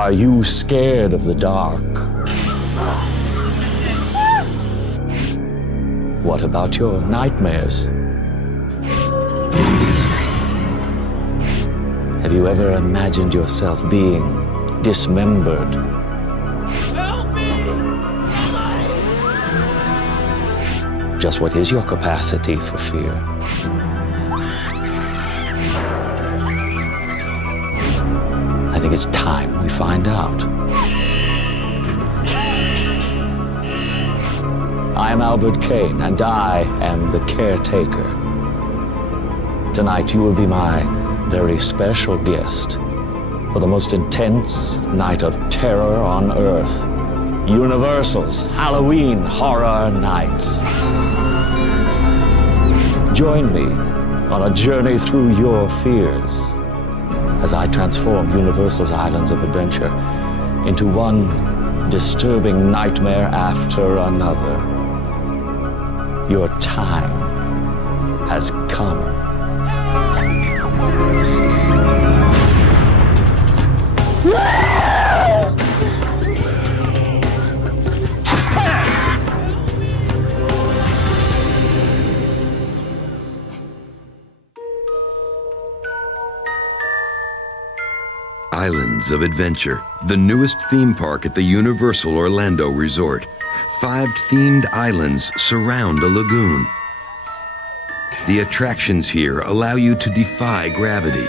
Are you scared of the dark? What about your nightmares? Have you ever imagined yourself being dismembered? Help me! Just what is your capacity for fear? I think it's time we find out. I am Albert Kane, and I am the caretaker. Tonight you will be my very special guest for the most intense night of terror on Earth. Universal's Halloween Horror Nights. Join me on a journey through your fears as I transform Universal's Islands of Adventure into one disturbing nightmare after another. Your time has come. Islands of Adventure, the newest theme park at the Universal Orlando Resort. 5 themed islands surround a lagoon. The attractions here allow you to defy gravity,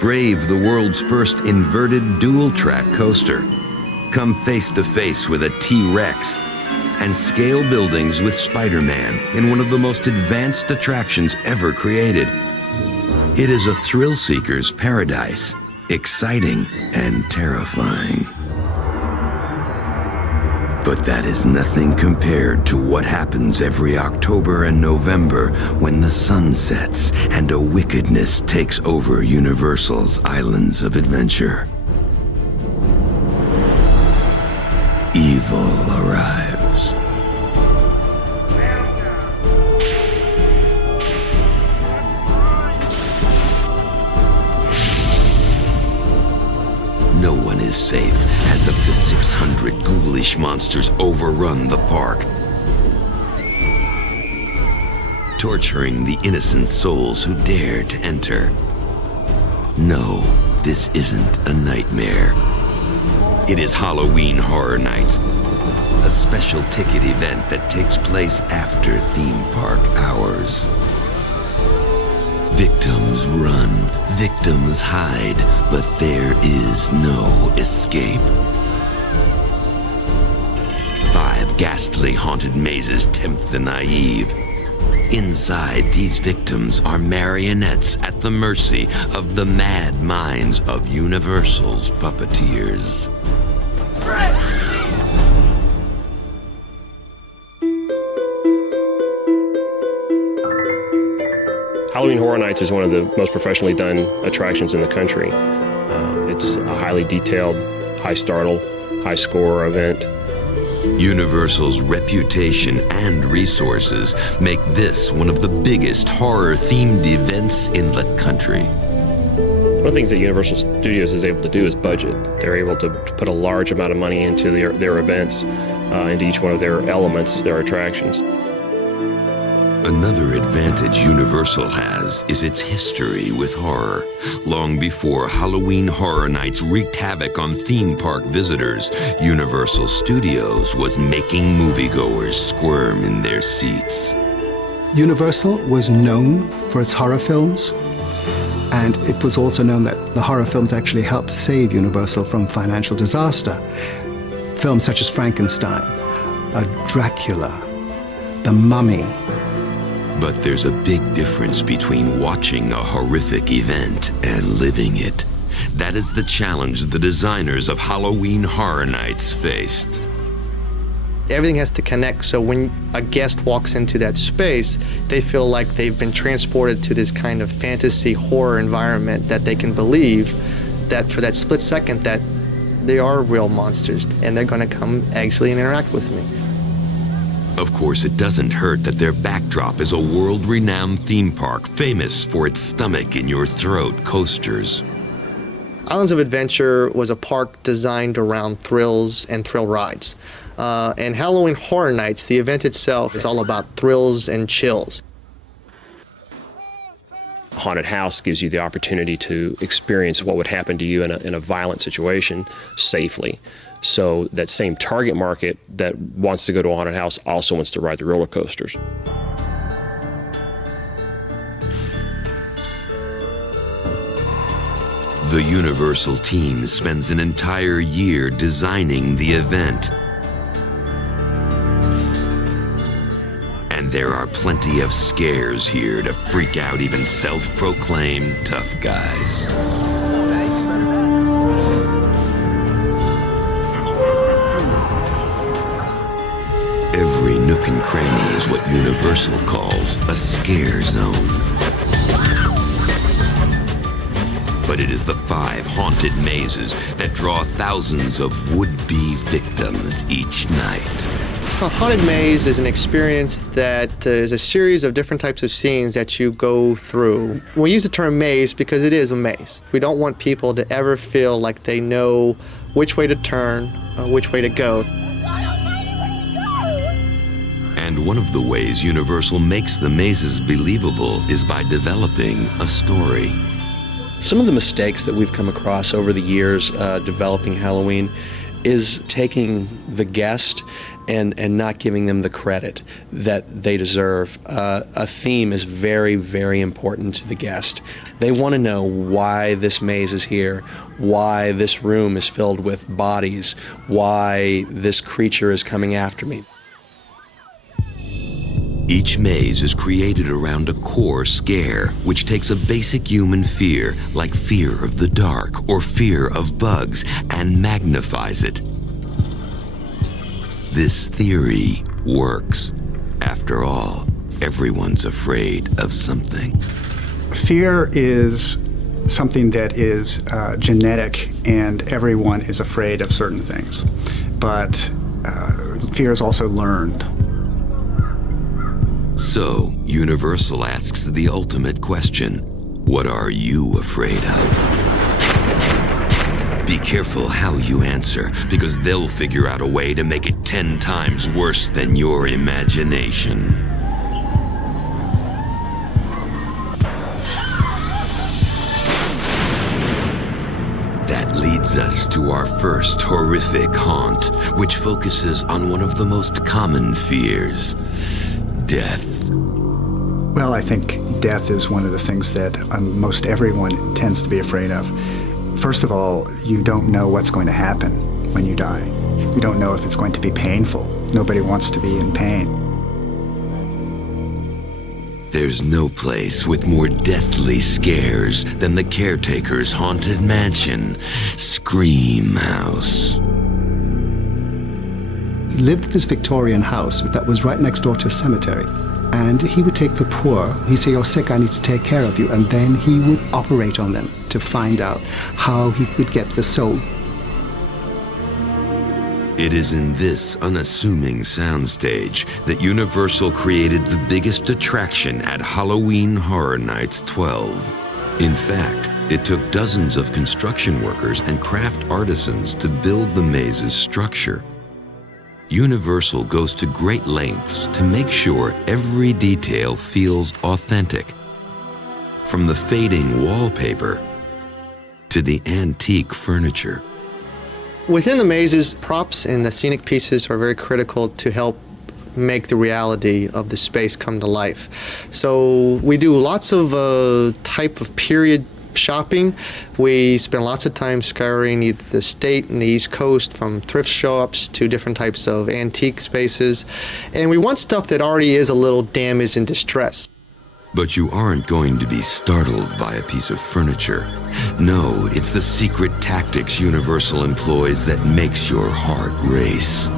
brave the world's first inverted dual-track coaster, come face to face with a T-Rex, and scale buildings with Spider-Man in one of the most advanced attractions ever created. It is a thrill-seeker's paradise, exciting and terrifying. But that is nothing compared to what happens every October and November when the sun sets and a wickedness takes over Universal's Islands of Adventure. Evil arrives. No one is safe as up to 600 ghoulish monsters overrun the park, torturing the innocent souls who dare to enter. No, this isn't a nightmare. It is Halloween Horror Nights, a special ticket event that takes place after theme park hours. Victims run, victims hide, but there is no escape. 5 ghastly haunted mazes tempt the naive. Inside, these victims are marionettes at the mercy of the mad minds of Universal's puppeteers. Halloween Horror Nights is one of the most professionally done attractions in the country. It's a highly detailed, high startle, high score event. Universal's reputation and resources make this one of the biggest horror-themed events in the country. One of the things that Universal Studios is able to do is budget. They're able to put a large amount of money into their events, into each one of their elements, their attractions. Another advantage Universal has is its history with horror. Long before Halloween Horror Nights wreaked havoc on theme park visitors, Universal Studios was making moviegoers squirm in their seats. Universal was known for its horror films, and it was also known that the horror films actually helped save Universal from financial disaster. Films such as Frankenstein, Dracula, The Mummy. But there's a big difference between watching a horrific event and living it. That is the challenge the designers of Halloween Horror Nights faced. Everything has to connect, so when a guest walks into that space, they feel like they've been transported to this kind of fantasy horror environment, that they can believe that for that split second that they are real monsters and they're going to come actually and interact with me. Of course, it doesn't hurt that their backdrop is a world-renowned theme park famous for its stomach-in-your-throat coasters. Islands of Adventure was a park designed around thrills and thrill rides. And Halloween Horror Nights, the event itself, is all about thrills and chills. Haunted house gives you the opportunity to experience what would happen to you in a violent situation safely. So that same target market that wants to go to a haunted house also wants to ride the roller coasters. The Universal team spends an entire year designing the event. And there are plenty of scares here to freak out even self-proclaimed tough guys. Every nook and cranny is what Universal calls a scare zone. But it is the 5 haunted mazes that draw thousands of would-be victims each night. A haunted maze is an experience that is a series of different types of scenes that you go through. We use the term maze because it is a maze. We don't want people to ever feel like they know which way to turn, which way to go. And one of the ways Universal makes the mazes believable is by developing a story. Some of the mistakes that we've come across over the years developing Halloween is taking the guest and not giving them the credit that they deserve. A theme is very, very important to the guest. They want to know why this maze is here, why this room is filled with bodies, why this creature is coming after me. Each maze is created around a core scare, which takes a basic human fear, like fear of the dark or fear of bugs, and magnifies it. This theory works. After all, everyone's afraid of something. Fear is something that is genetic, and everyone is afraid of certain things. But fear is also learned. So, Universal asks the ultimate question: what are you afraid of? Be careful how you answer, because they'll figure out a way to make it 10 times worse than your imagination. That leads us to our first horrific haunt, which focuses on one of the most common fears: death. Well, I think death is one of the things that most everyone tends to be afraid of. First of all, you don't know what's going to happen when you die. You don't know if it's going to be painful. Nobody wants to be in pain. There's no place with more deathly scares than the caretaker's haunted mansion, Scream House. He lived in this Victorian house that was right next door to a cemetery. And he would take the poor, he'd say, "You're sick, I need to take care of you." And then he would operate on them to find out how he could get the soul. It is in this unassuming soundstage that Universal created the biggest attraction at Halloween Horror Nights 12. In fact, it took dozens of construction workers and craft artisans to build the maze's structure. Universal goes to great lengths to make sure every detail feels authentic. From the fading wallpaper to the antique furniture. Within the mazes, props and the scenic pieces are very critical to help make the reality of the space come to life. So we do lots of type of period shopping. We spend lots of time scouring either the state and the East Coast, from thrift shops to different types of antique spaces. And we want stuff that already is a little damaged and distressed. But you aren't going to be startled by a piece of furniture. No, it's the secret tactics Universal employs that makes your heart race.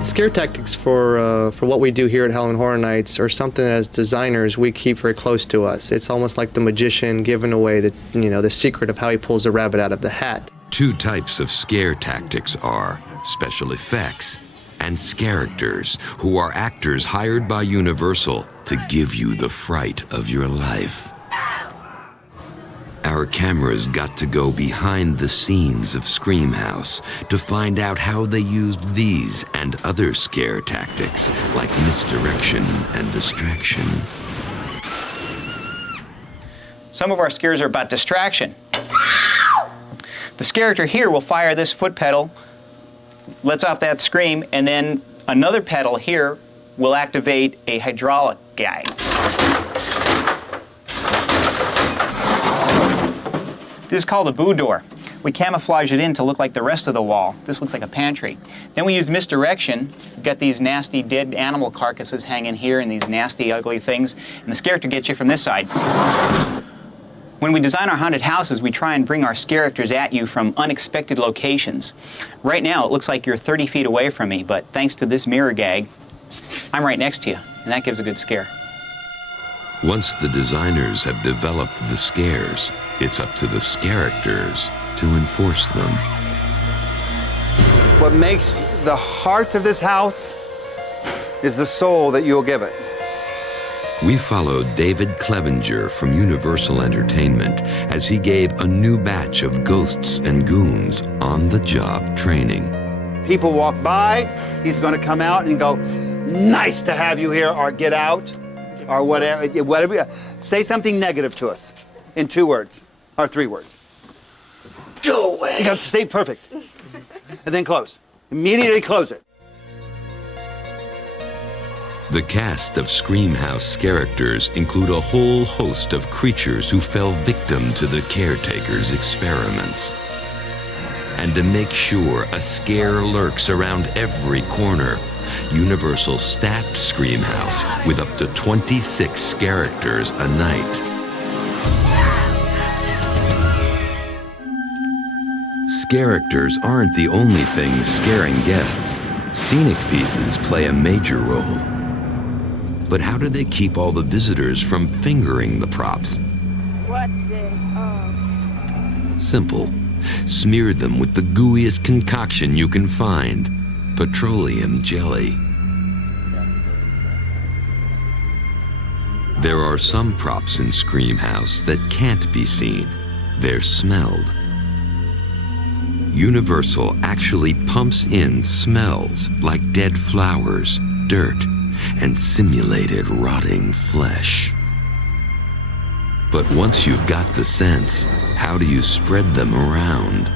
Scare tactics for what we do here at Halloween Horror Nights are something that as designers we keep very close to us. It's almost like the magician giving away the secret of how he pulls the rabbit out of the hat. 2 types of scare tactics are special effects and Scaracters, who are actors hired by Universal to give you the fright of your life. Our cameras got to go behind the scenes of Screamhouse to find out how they used these and other scare tactics like misdirection and distraction. Some of our scares are about distraction. The Scaracter here will fire this foot pedal, lets off that scream, and then another pedal here will activate a hydraulic gag. This is called a boo door. We camouflage it in to look like the rest of the wall. This looks like a pantry. Then we use misdirection. We've got these nasty dead animal carcasses hanging here and these nasty ugly things, and the Scaracter gets you from this side. When we design our haunted houses, we try and bring our Scaracters at you from unexpected locations. Right now, it looks like you're 30 feet away from me, but thanks to this mirror gag, I'm right next to you, and that gives a good scare. Once the designers have developed the scares, it's up to the Scaracters to enforce them. What makes the heart of this house is the soul that you'll give it. We followed David Clevenger from Universal Entertainment as he gave a new batch of ghosts and goons on-the-job training. People walk by, he's going to come out and go, "Nice to have you here," or "Get out," or whatever. Say something negative to us in 2 words or 3 words. Go away. You got to say perfect. And then close. Immediately close it. The cast of Screamhouse Scaracters include a whole host of creatures who fell victim to the caretaker's experiments. And to make sure a scare lurks around every corner, Universal staffed Screamhouse with up to 26 Scaracters a night. Scaracters aren't the only things scaring guests. Scenic pieces play a major role. But how do they keep all the visitors from fingering the props? What's this? Oh. Simple. Smear them with the gooeyest concoction you can find. Petroleum jelly. There are some props in Screamhouse that can't be seen. They're smelled. Universal actually pumps in smells like dead flowers, dirt, and simulated rotting flesh. But once you've got the sense, how do you spread them around?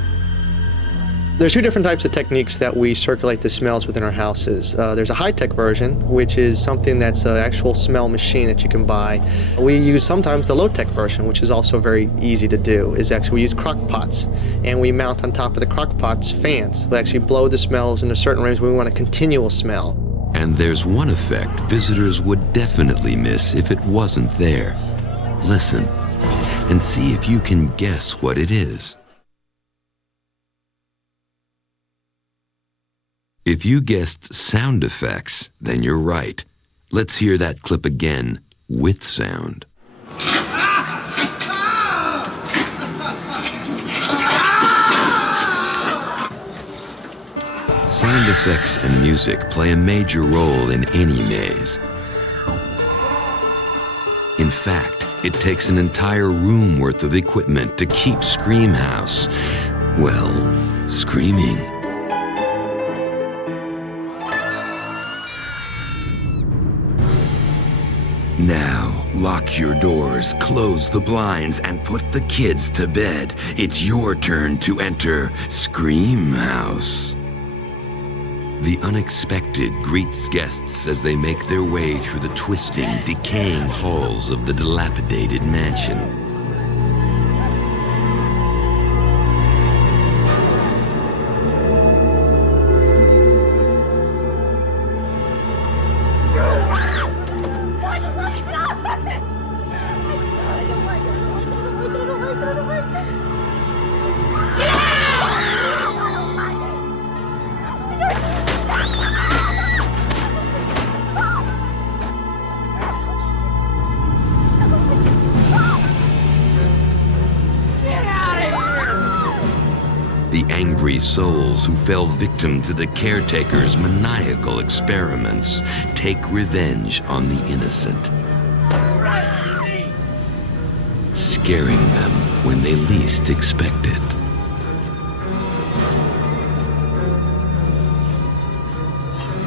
There's 2 different types of techniques that we circulate the smells within our houses. There's a high-tech version, which is something that's an actual smell machine that you can buy. We use sometimes the low-tech version, which is also very easy to do, is actually we use crock pots, and we mount on top of the crock pots fans. We actually blow the smells into certain rooms when we want a continual smell. And there's one effect visitors would definitely miss if it wasn't there. Listen and see if you can guess what it is. If you guessed sound effects, then you're right. Let's hear that clip again with sound. Sound effects and music play a major role in any maze. In fact, it takes an entire room worth of equipment to keep Screamhouse, well, screaming. Now, lock your doors, close the blinds, and put the kids to bed. It's your turn to enter Screamhouse. The unexpected greets guests as they make their way through the twisting, decaying halls of the dilapidated mansion. souls who fell victim to the caretaker's maniacal experiments take revenge on the innocent, scaring them when they least expect it.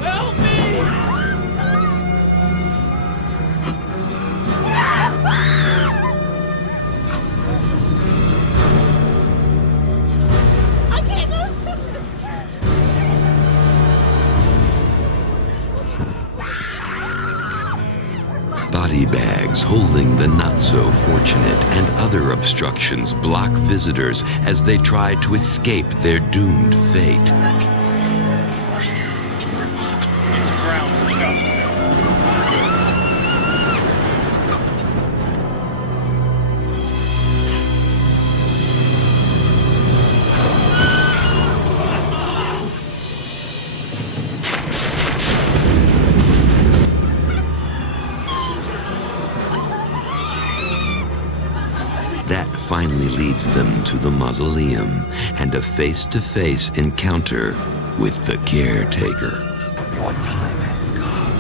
Help me! I can't move. Body bags holding the not-so-fortunate and other obstructions block visitors as they try to escape their doomed fate. That finally leads them to the mausoleum and a face-to-face encounter with the caretaker. Your time has come.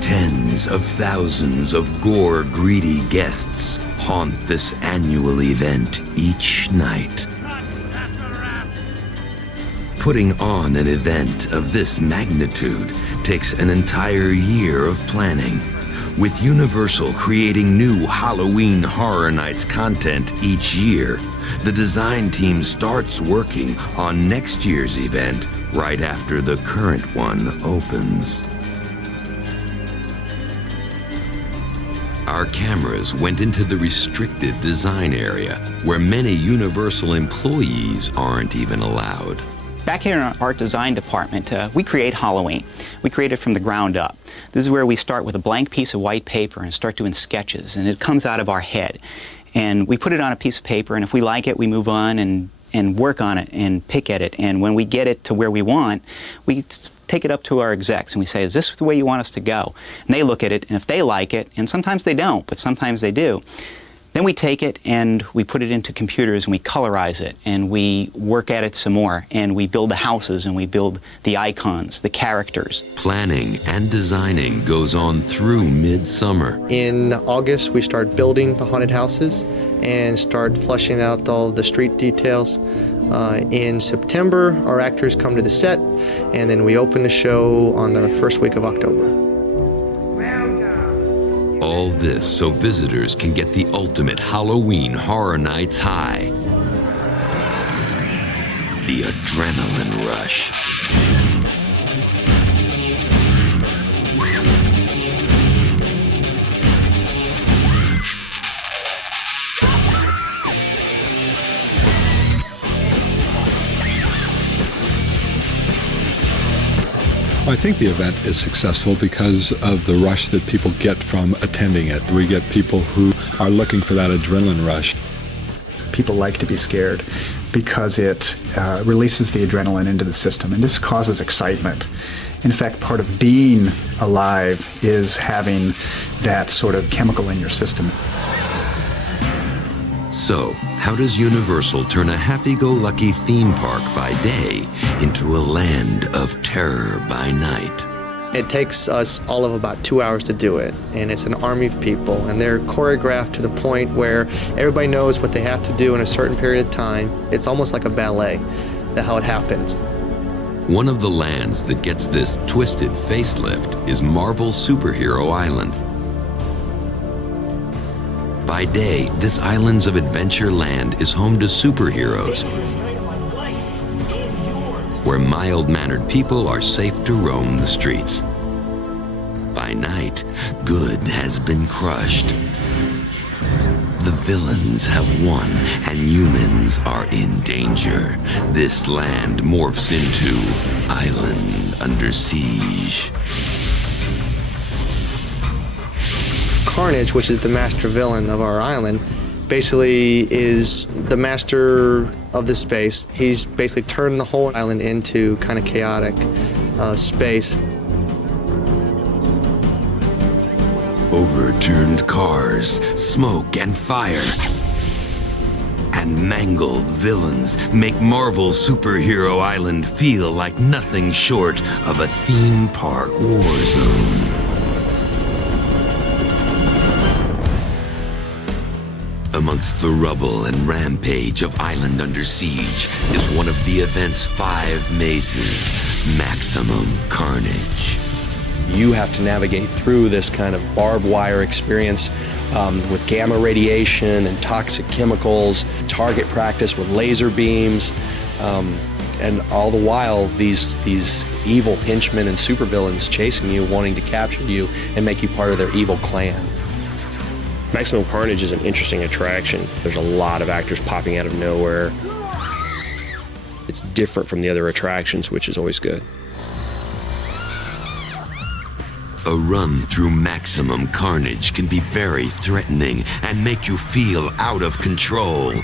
Tens of thousands of gore-greedy guests haunt this annual event each night. Putting on an event of this magnitude takes an entire year of planning, with Universal creating new Halloween Horror Nights content each year. The design team starts working on next year's event right after the current one opens. Our cameras went into the restricted design area, where many Universal employees aren't even allowed. Back here in our art design department, we create Halloween. We create it from the ground up. This is where we start with a blank piece of white paper and start doing sketches, and it comes out of our head. And we put it on a piece of paper, and if we like it, we move on and work on it and pick at it. And when we get it to where we want, we take it up to our execs and we say, is this the way you want us to go? And they look at it, and if they like it, and sometimes they don't, but sometimes they do, then we take it and we put it into computers and we colorize it and we work at it some more and we build the houses and we build the icons, the characters. Planning and designing goes on through midsummer. In August, we start building the haunted houses and start fleshing out all the street details. In September, our actors come to the set, and then we open the show on the first week of October. All this so visitors can get the ultimate Halloween Horror Nights high. The adrenaline rush. I think the event is successful because of the rush that people get from attending it. We get people who are looking for that adrenaline rush. People like to be scared because it releases the adrenaline into the system, and this causes excitement. In fact, part of being alive is having that sort of chemical in your system. So, how does Universal turn a happy-go-lucky theme park by day into a land of terror by night? It takes us all of about 2 hours to do it, and it's an army of people, and they're choreographed to the point where everybody knows what they have to do in a certain period of time. It's almost like a ballet, that's how it happens. One of the lands that gets this twisted facelift is Marvel's Superhero Island. By day, this Islands of Adventure land is home to superheroes, where mild-mannered people are safe to roam the streets. By night, good has been crushed. The villains have won, and humans are in danger. This land morphs into Island Under Siege. Carnage, which is the master villain of our island, basically is the master of the space. He's basically turned the whole island into kind of chaotic space. Overturned cars, smoke and fire, and mangled villains make Marvel's Superhero Island feel like nothing short of a theme park war zone. Amongst the rubble and rampage of Island Under Siege is one of the event's 5 mazes, Maximum Carnage. You have to navigate through this kind of barbed wire experience with gamma radiation and toxic chemicals, target practice with laser beams, and all the while these evil henchmen and supervillains chasing you, wanting to capture you and make you part of their evil clan. Maximum Carnage is an interesting attraction. There's a lot of actors popping out of nowhere. It's different from the other attractions, which is always good. A run through Maximum Carnage can be very threatening and make you feel out of control.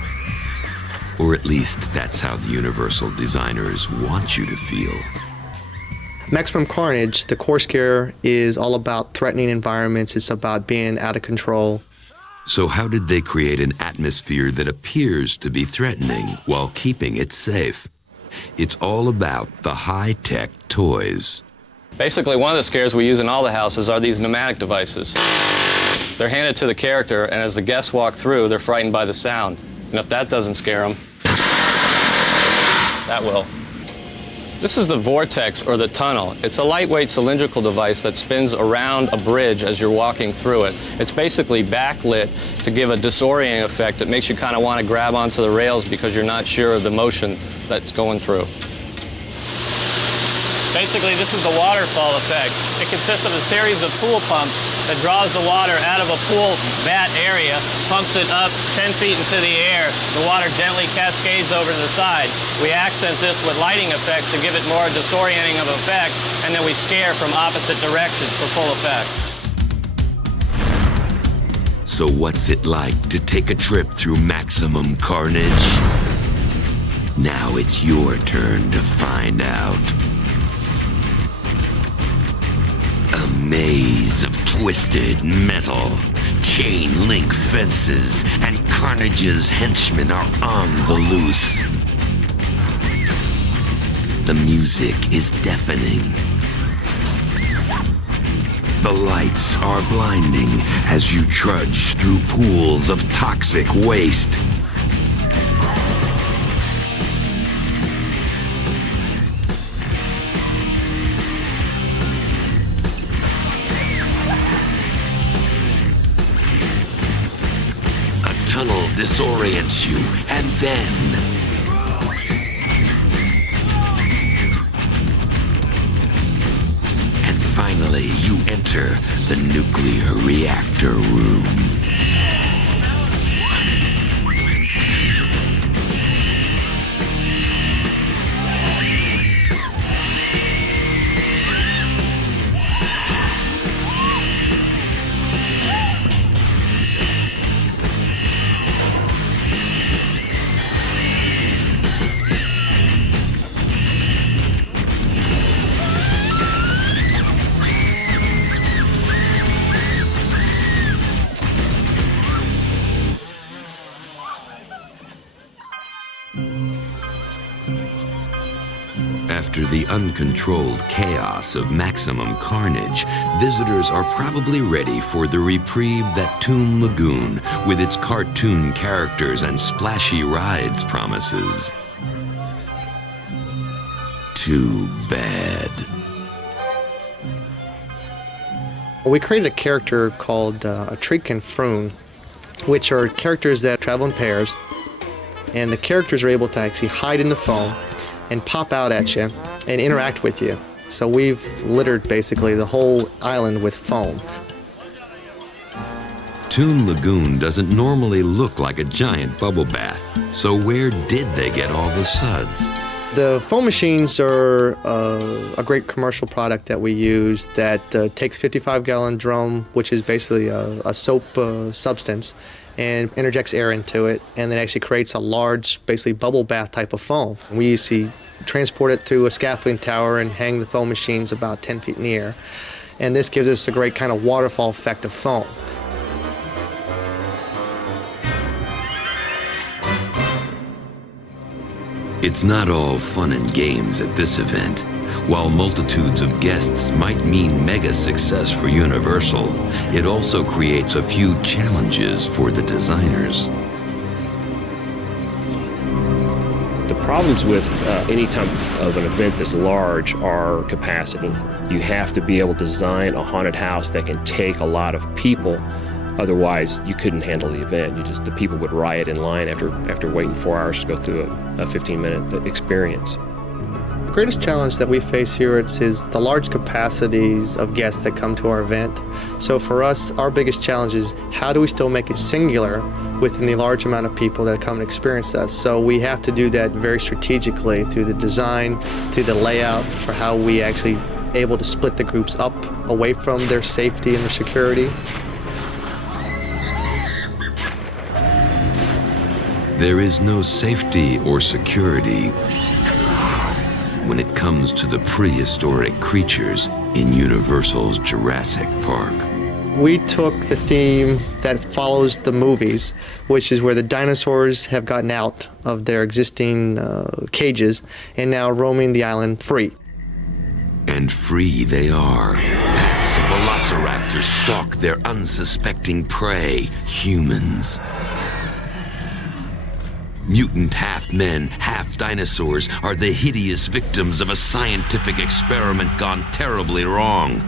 Or at least that's how the Universal designers want you to feel. Maximum Carnage, the core scare, is all about threatening environments. It's about being out of control. So how did they create an atmosphere that appears to be threatening while keeping it safe? It's all about the high-tech toys. Basically, one of the scares we use in all the houses are these pneumatic devices. They're handed to the character, and as the guests walk through, they're frightened by the sound. And if that doesn't scare them, that will. This is the vortex, or the tunnel. It's a lightweight cylindrical device that spins around a bridge as you're walking through it. It's basically backlit to give a disorienting effect that makes you kind of want to grab onto the rails because you're not sure of the motion that's going through. Basically, this is the waterfall effect. It consists of a series of pool pumps that draws the water out of a pool vat area, pumps it up 10 feet into the air. The water gently cascades over to the side. We accent this with lighting effects to give it more disorienting of effect, and then we scare from opposite directions for full effect. So what's it like to take a trip through Maximum Carnage? Now it's your turn to find out. A maze of twisted metal, chain link fences, and Carnage's henchmen are on the loose. The music is deafening. The lights are blinding as you trudge through pools of toxic waste. Tunnel disorients you, and then finally you enter the nuclear reactor room. After the uncontrolled chaos of Maximum Carnage, visitors are probably ready for the reprieve that Toon Lagoon, with its cartoon characters and splashy rides, promises. Too bad. We created a character called a Treek and Froon, which are characters that travel in pairs, and the characters are able to actually hide in the foam and pop out at you and interact with you. So we've littered basically the whole island with foam. Toon Lagoon doesn't normally look like a giant bubble bath, so where did they get all the suds? The foam machines are a great commercial product that we use that takes 55-gallon drum, which is basically a soap substance, and interjects air into it, and then actually creates a large, basically bubble bath type of foam. We usually transport it through a scaffolding tower and hang the foam machines about 10 feet in the air. and this gives us a great kind of waterfall effect of foam. It's not all fun and games at this event. While multitudes of guests might mean mega success for Universal, it also creates a few challenges for the designers. The problems with any type of an event this large are capacity. You have to be able to design a haunted house that can take a lot of people. Otherwise, you couldn't handle the event. The people would riot in line after waiting 4 hours to go through a 15-minute experience. The greatest challenge that we face here is the large capacities of guests that come to our event. So for us, our biggest challenge is how do we still make it singular within the large amount of people that come and experience us. So we have to do that very strategically through the design, through the layout, for how we actually able to split the groups up away from their safety and their security. There is no safety or security when it comes to the prehistoric creatures in Universal's Jurassic Park. We took the theme that follows the movies, which is where the dinosaurs have gotten out of their existing cages and now roaming the island free. And free they are. Packs of velociraptors stalk their unsuspecting prey, humans. Mutant half-men, half-dinosaurs are the hideous victims of a scientific experiment gone terribly wrong.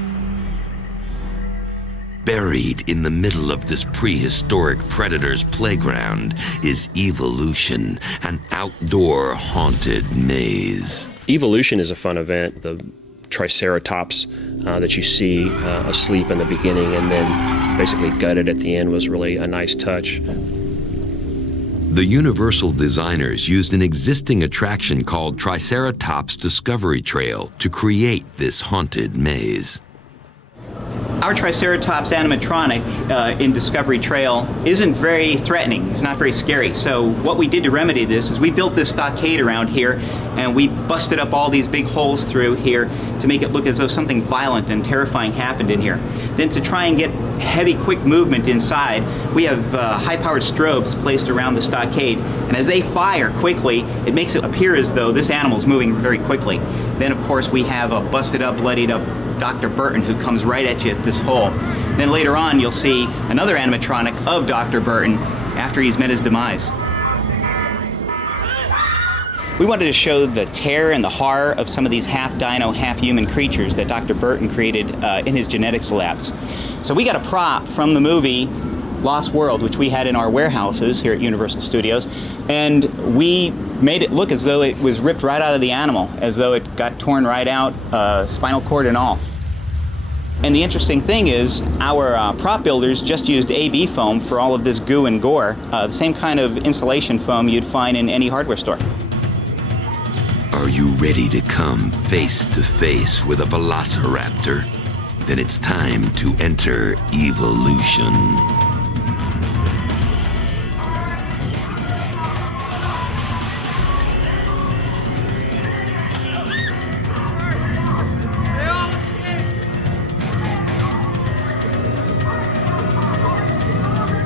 Buried in the middle of this prehistoric predator's playground is Evolution, an outdoor haunted maze. Evolution is a fun event. The Triceratops that you see asleep in the beginning and then basically gutted at the end was really a nice touch. The Universal designers used an existing attraction called Triceratops Discovery Trail to create this haunted maze. Our Triceratops animatronic in Discovery Trail isn't very threatening. It's not very scary. So what we did to remedy this is we built this stockade around here and we busted up all these big holes through here to make it look as though something violent and terrifying happened in here. Then to try and get heavy, quick movement inside, we have high-powered strobes placed around the stockade. And as they fire quickly, it makes it appear as though this animal's moving very quickly. Then, of course, we have a busted up, bloodied up Dr. Burton who comes right at you at this hole. Then later on, you'll see another animatronic of Dr. Burton after he's met his demise. We wanted to show the terror and the horror of some of these half-dino, half-human creatures that Dr. Burton created in his genetics labs. So we got a prop from the movie Lost World, which we had in our warehouses here at Universal Studios, and we made it look as though it was ripped right out of the animal, as though it got torn right out, spinal cord and all. And the interesting thing is, our prop builders just used AB foam for all of this goo and gore, the same kind of insulation foam you'd find in any hardware store. Are you ready to come face to face with a velociraptor? Then it's time to enter Evolution.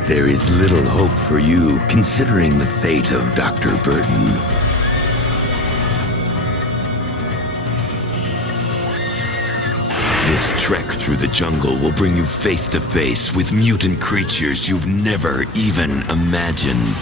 There is little hope for you, considering the fate of Dr. Burton. This trek through the jungle will bring you face to face with mutant creatures you've never even imagined.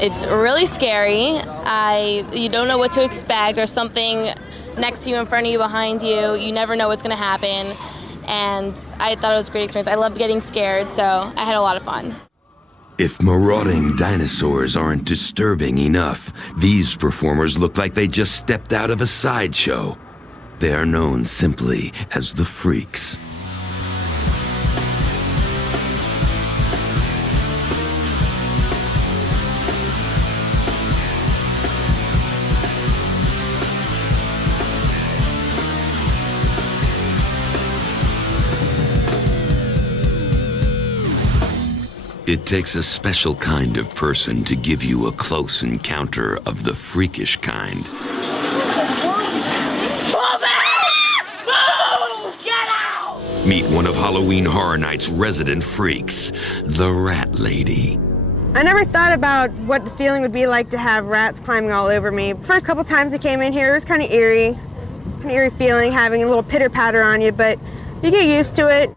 It's really scary. You don't know what to expect. There's something next to you, in front of you, behind you. You never know what's going to happen. And I thought it was a great experience. I loved getting scared, so I had a lot of fun. If marauding dinosaurs aren't disturbing enough, these performers look like they just stepped out of a sideshow. They are known simply as the freaks. It takes a special kind of person to give you a close encounter of the freakish kind. Move! Get out! Meet one of Halloween Horror Nights' resident freaks, the Rat Lady. I never thought about what the feeling would be like to have rats climbing all over me. First couple times I came in here, it was kind of eerie. An eerie feeling, having a little pitter-patter on you, but you get used to it.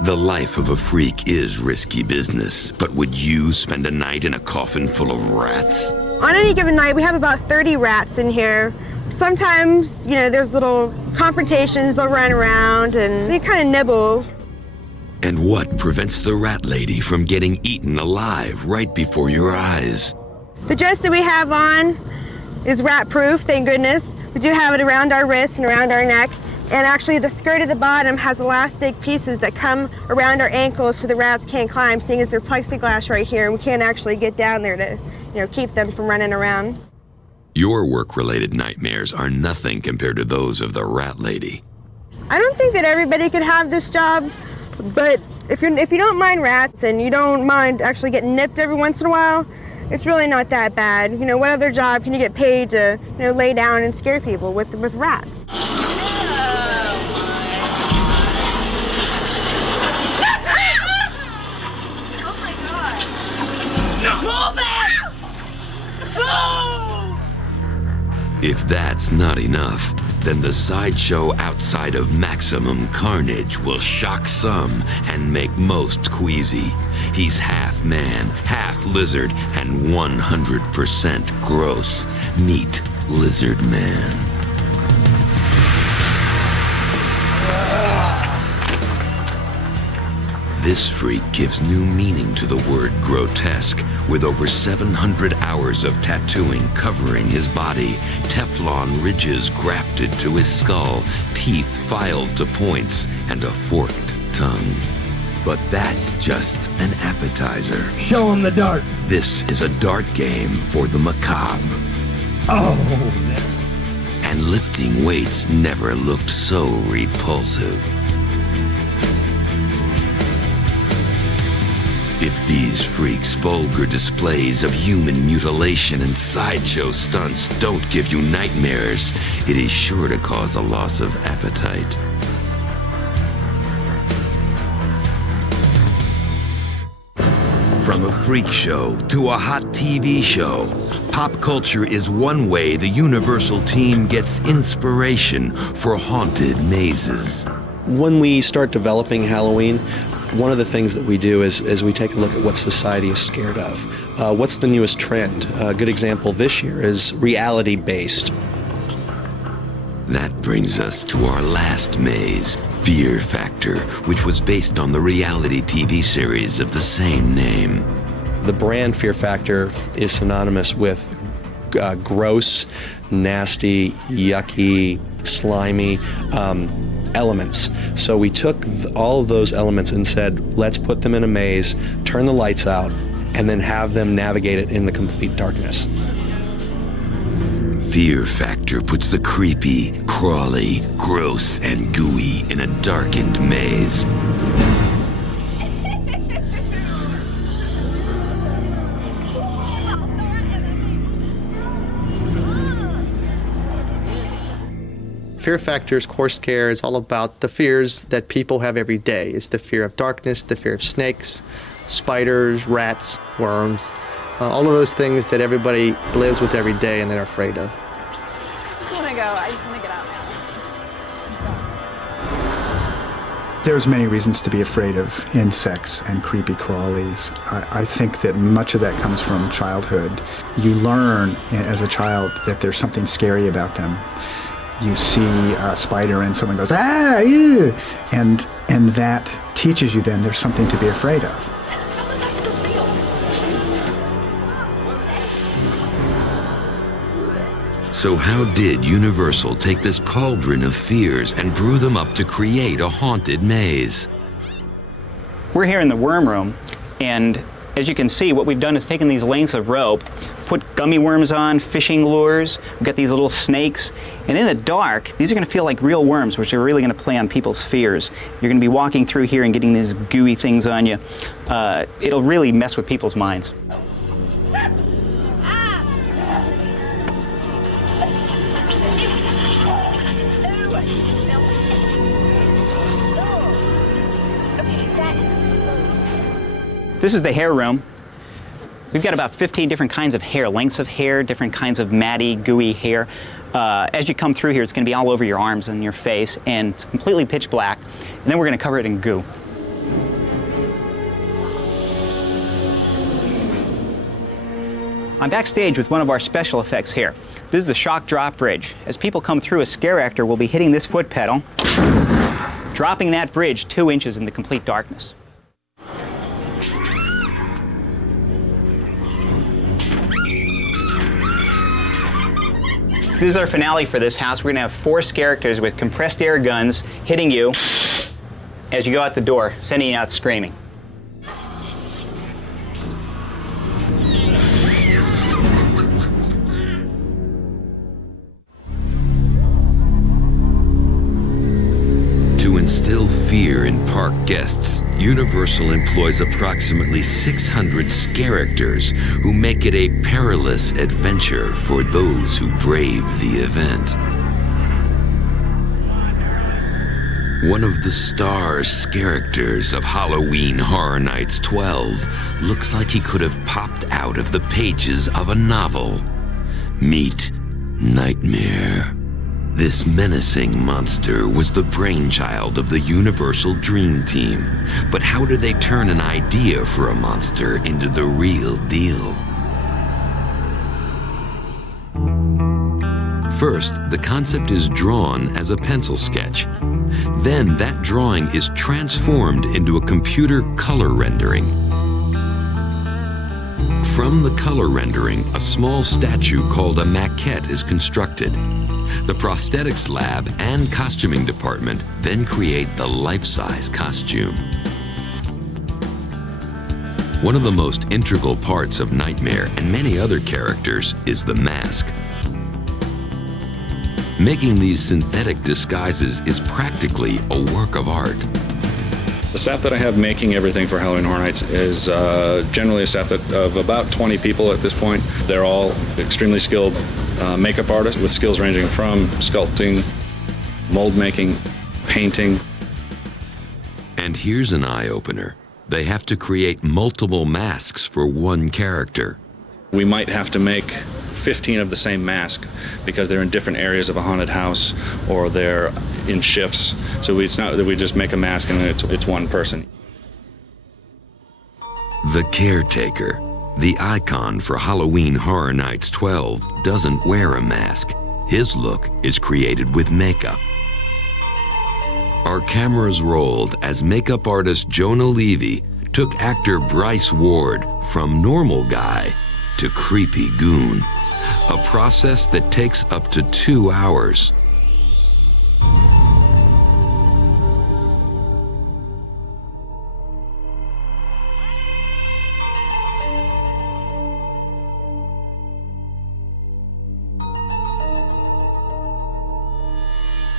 The life of a freak is risky business, but would you spend a night in a coffin full of rats? On any given night, we have about 30 rats in here. Sometimes, you know, there's little confrontations, they'll run around and they kind of nibble. And what prevents the Rat Lady from getting eaten alive right before your eyes? The dress that we have on is rat-proof, thank goodness. We do have it around our wrists and around our neck. And actually the skirt at the bottom has elastic pieces that come around our ankles so the rats can't climb, seeing as they're plexiglass right here and we can't actually get down there to, you know, keep them from running around. Your work-related nightmares are nothing compared to those of the Rat Lady. I don't think that everybody could have this job, but if you don't mind rats and you don't mind actually getting nipped every once in a while, it's really not that bad. You know, what other job can you get paid to, you know, lay down and scare people with rats? If that's not enough, then the sideshow outside of maximum carnage will shock some and make most queasy. He's half man, half lizard, and 100% gross. Meet Lizard Man. This freak gives new meaning to the word grotesque, with over 700 hours of tattooing covering his body, Teflon ridges grafted to his skull, teeth filed to points, and a forked tongue. But that's just an appetizer. Show him the dart. This is a dart game for the macabre. Oh, And lifting weights never looked so repulsive. If these freaks' vulgar displays of human mutilation and sideshow stunts don't give you nightmares, it is sure to cause a loss of appetite. From a freak show to a hot TV show, pop culture is one way the Universal team gets inspiration for haunted mazes. When we start developing Halloween, one of the things that we do is we take a look at what society is scared of. What's the newest trend? A good example this year is reality-based. That brings us to our last maze, Fear Factor, which was based on the reality TV series of the same name. The brand Fear Factor is synonymous with gross, nasty, yucky, slimy elements. So we took all of those elements and said, let's put them in a maze, turn the lights out, and then have them navigate it in the complete darkness. Fear Factor puts the creepy, crawly, gross, and gooey in a darkened maze. Fear Factor's core scare is all about the fears that people have every day. It's the fear of darkness, the fear of snakes, spiders, rats, worms, all of those things that everybody lives with every day and they're afraid of. I just want to go. I just want to get out now. There's many reasons to be afraid of insects and creepy crawlies. I think that much of that comes from childhood. You learn as a child that there's something scary about them. You see a spider and someone goes, ah, ew, and that teaches you then there's something to be afraid of. So how did Universal take this cauldron of fears and brew them up to create a haunted maze? We're here in the worm room, and as you can see, what we've done is taken these lengths of rope, put gummy worms on, fishing lures, we've got these little snakes, and in the dark, these are going to feel like real worms, which are really going to play on people's fears. You're going to be walking through here and getting these gooey things on you. It'll really mess with people's minds. This is the hair room. We've got about 15 different kinds of hair, lengths of hair, different kinds of matty, gooey hair. As you come through here, it's going to be all over your arms and your face, and it's completely pitch black. And then we're going to cover it in goo. I'm backstage with one of our special effects here. This is the shock drop bridge. As people come through, a scare actor will be hitting this foot pedal, dropping that bridge 2 inches into complete darkness. This is our finale for this house. We're going to have 4 scare actors with compressed air guns hitting you as you go out the door, sending you out screaming. To instill fear in park guests, Universal employs approximately 600 scare-actors who make it a perilous adventure for those who brave the event. One of the star scare-actors of Halloween Horror Nights 12 looks like he could have popped out of the pages of a novel. Meet Nightmare. This menacing monster was the brainchild of the Universal Dream Team. But how do they turn an idea for a monster into the real deal? First, the concept is drawn as a pencil sketch. Then that drawing is transformed into a computer color rendering. From the color rendering, a small statue called a maquette is constructed. The prosthetics lab and costuming department then create the life-size costume. One of the most integral parts of Nightmare and many other characters is the mask. Making these synthetic disguises is practically a work of art. The staff that I have making everything for Halloween Horror Nights is generally a staff of about 20 people at this point. They're all extremely skilled makeup artists with skills ranging from sculpting, mold making, painting. And here's an eye-opener. They have to create multiple masks for one character. We might have to make 15 of the same mask because they're in different areas of a haunted house or they're in shifts. So it's not that we just make a mask and it's one person. The caretaker, the icon for Halloween Horror Nights 12, doesn't wear a mask. His look is created with makeup. Our cameras rolled as makeup artist Jonah Levy took actor Bryce Ward from normal guy to creepy goon, a process that takes up to 2 hours.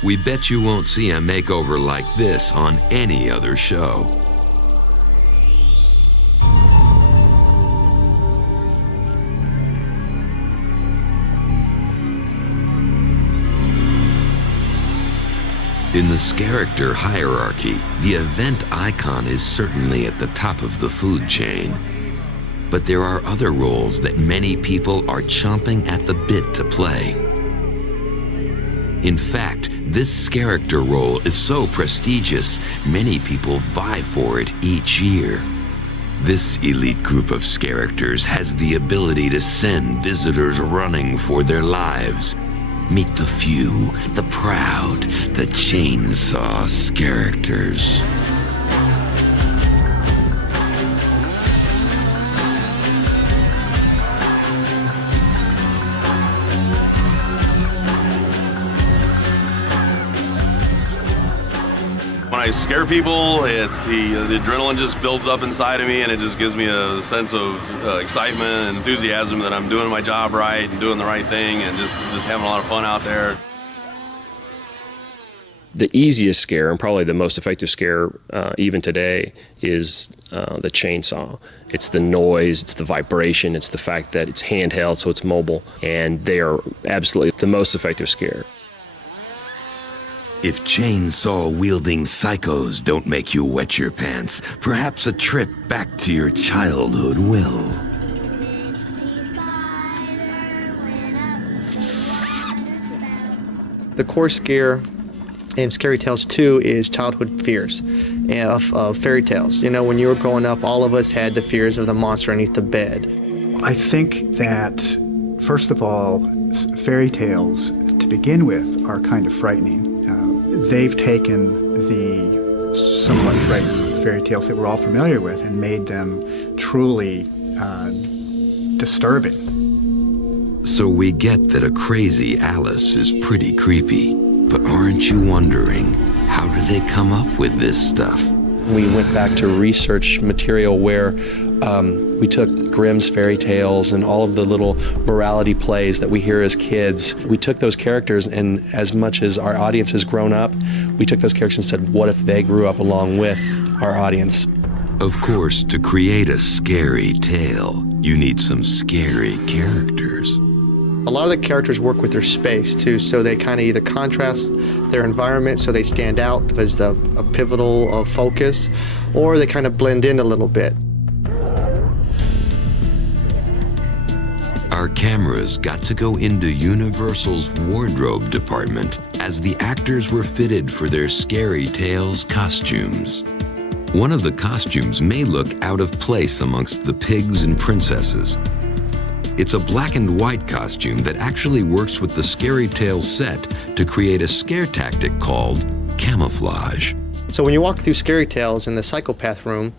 We bet you won't see a makeover like this on any other show. In the character hierarchy, the event icon is certainly at the top of the food chain. But there are other roles that many people are chomping at the bit to play. In fact, this character role is so prestigious, many people vie for it each year. This elite group of characters has the ability to send visitors running for their lives. Meet the few, the proud, the chainsaw characters. I scare people. It's the adrenaline just builds up inside of me, and it just gives me a sense of excitement and enthusiasm that I'm doing my job right and doing the right thing and just having a lot of fun out there. The easiest scare, and probably the most effective scare even today, is the chainsaw. It's the noise, it's the vibration, it's the fact that it's handheld, so it's mobile, and they are absolutely the most effective scare. If chainsaw-wielding psychos don't make you wet your pants, perhaps a trip back to your childhood will. The core scare in Scary Tales 2 is childhood fears of fairy tales. You know, when you were growing up, all of us had the fears of the monster underneath the bed. I think that, first of all, fairy tales, to begin with, are kind of frightening. They've taken the somewhat frightening fairy tales that we're all familiar with and made them truly disturbing. So we get that a crazy Alice is pretty creepy, but aren't you wondering, how do they come up with this stuff? We went back to research material where we took Grimm's fairy tales and all of the little morality plays that we hear as kids. We took those characters, and as much as our audience has grown up, we took those characters and said, what if they grew up along with our audience? Of course, to create a scary tale, you need some scary characters. A lot of the characters work with their space too, so they kind of either contrast their environment so they stand out as a pivotal focus, or they kind of blend in a little bit. Our cameras got to go into Universal's wardrobe department as the actors were fitted for their Scary Tales costumes. One of the costumes may look out of place amongst the pigs and princesses. It's a black and white costume that actually works with the Scary Tales set to create a scare tactic called camouflage. So when you walk through Scary Tales in the psychopath room,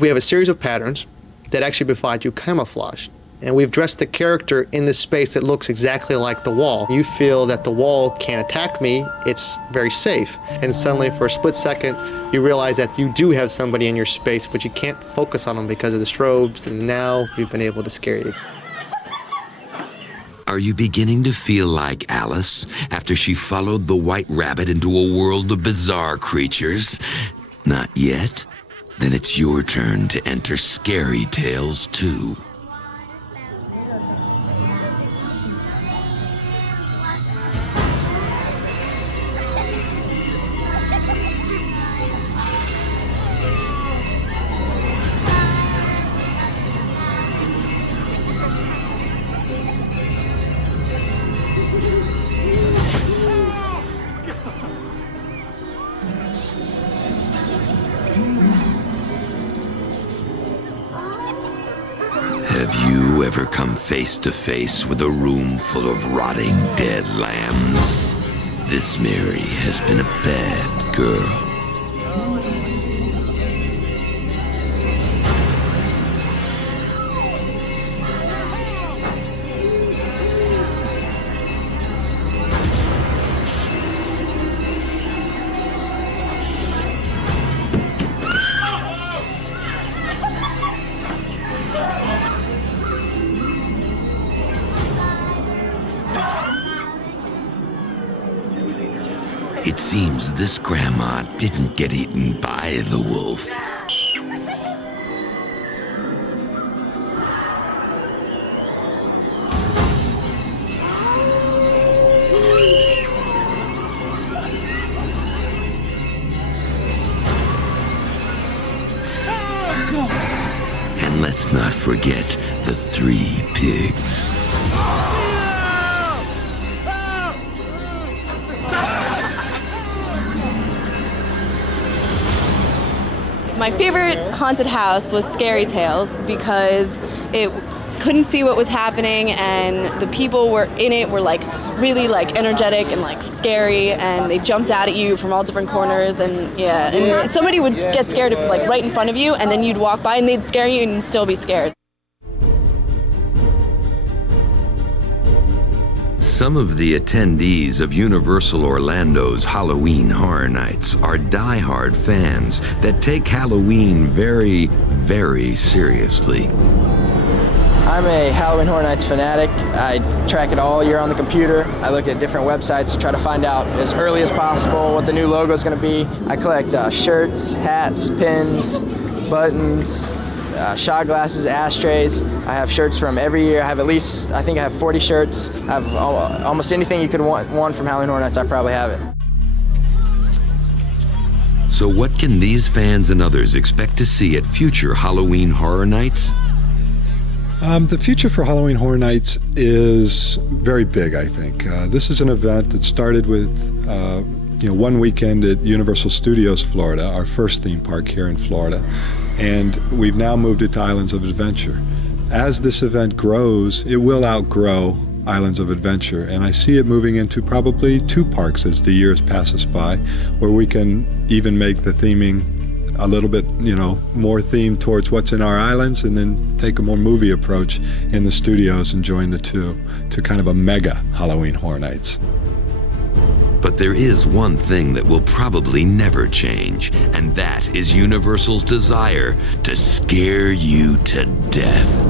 we have a series of patterns that actually provide you camouflage. And we've dressed the character in this space that looks exactly like the wall. You feel that the wall can't attack me, it's very safe. And suddenly for a split second, you realize that you do have somebody in your space, but you can't focus on them because of the strobes, and now we've been able to scare you. Are you beginning to feel like Alice after she followed the white rabbit into a world of bizarre creatures? Not yet? Then it's your turn to enter Scary Tales 2. Have you ever come face to face with a room full of rotting dead lambs? This Mary has been a bad girl. It seems this grandma didn't get eaten by the wolf. And let's not forget the 3 pigs. My favorite haunted house was Scary Tales because it couldn't see what was happening, and the people were in it were like really like energetic and like scary, and they jumped out at you from all different corners, and yeah, and somebody would get scared like right in front of you, and then you'd walk by and they'd scare you and still be scared. Some of the attendees of Universal Orlando's Halloween Horror Nights are die-hard fans that take Halloween very, very seriously. I'm a Halloween Horror Nights fanatic. I track it all year on the computer. I look at different websites to try to find out as early as possible what the new logo is going to be. I collect shirts, hats, pins, buttons, shot glasses, ashtrays. I have shirts from every year. I have at least, I think I have 40 shirts. I have almost anything you could want from Halloween Horror Nights, I probably have it. So what can these fans and others expect to see at future Halloween Horror Nights? The future for Halloween Horror Nights is very big, I think. This is an event that started with one weekend at Universal Studios Florida, our first theme park here in Florida, and we've now moved it to Islands of Adventure. As this event grows, it will outgrow Islands of Adventure, and I see it moving into probably 2 parks as the years pass us by, where we can even make the theming a little bit, more themed towards what's in our islands, and then take a more movie approach in the studios and join the two to kind of a mega Halloween Horror Nights. But there is one thing that will probably never change, and that is Universal's desire to scare you to death.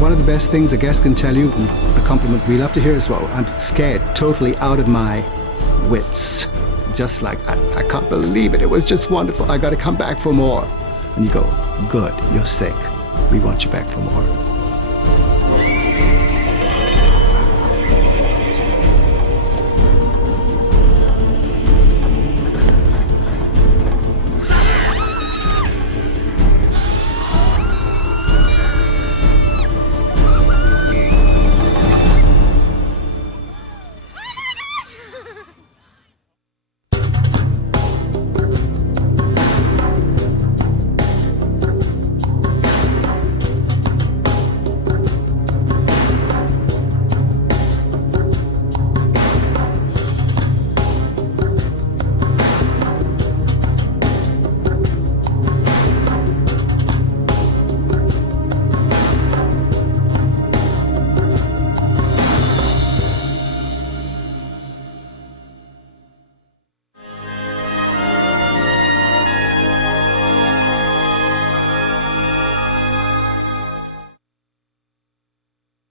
One of the best things a guest can tell you, a compliment we love to hear as well, I'm scared, totally out of my wits. Just like, I can't believe it, it was just wonderful, I gotta come back for more. And you go, good, you're sick, we want you back for more.